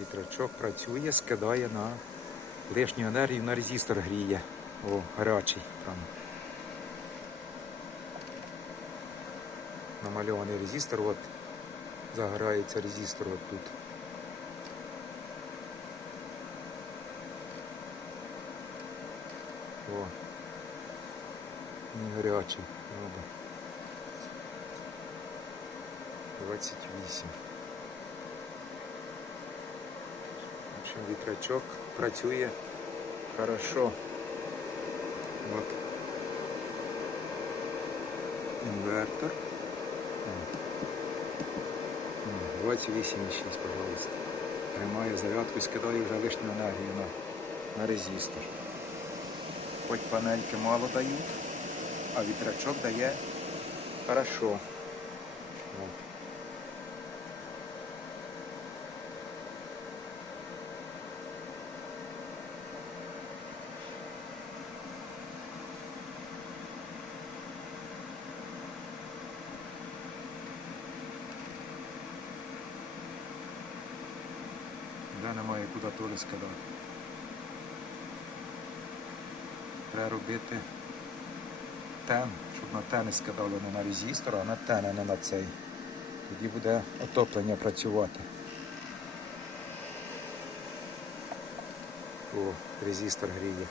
Вітрачок працює, скидає на лишню енергію на резистор гріє. О, гарячий там. Намальований резистор, от загорається резистор от тут. О. Не гарячий. Оба. 28. Общем, вітрачок працює хорошо. Вот. Інвертор. О. М, 28,6, пожалуйста. Тримає зарядку і скидає вже лишню енергію на, на резистор. Хоч панельки мало дають, а вітрачок дає хорошо. О. Де немає куди толи скидати. Треба робити тен, щоб на тени скидали не на резистор, а на тен, а не на цей. Тоді буде отоплення працювати. О, резистор гріє.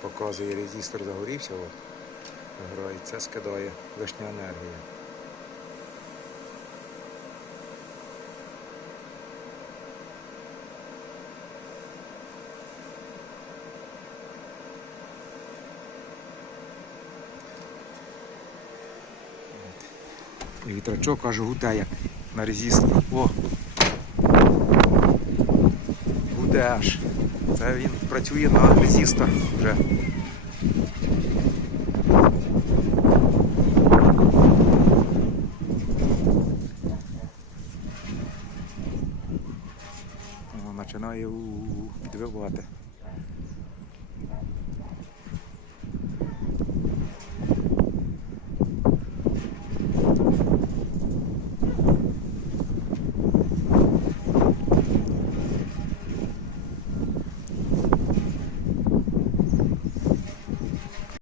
Показує резистор загорівся, от. Грає, це скидає лишня енергія. І Вітрачок аж гуде на резистор. О! Гуде аж. Це він працює на резистор вже. Починає підвивати.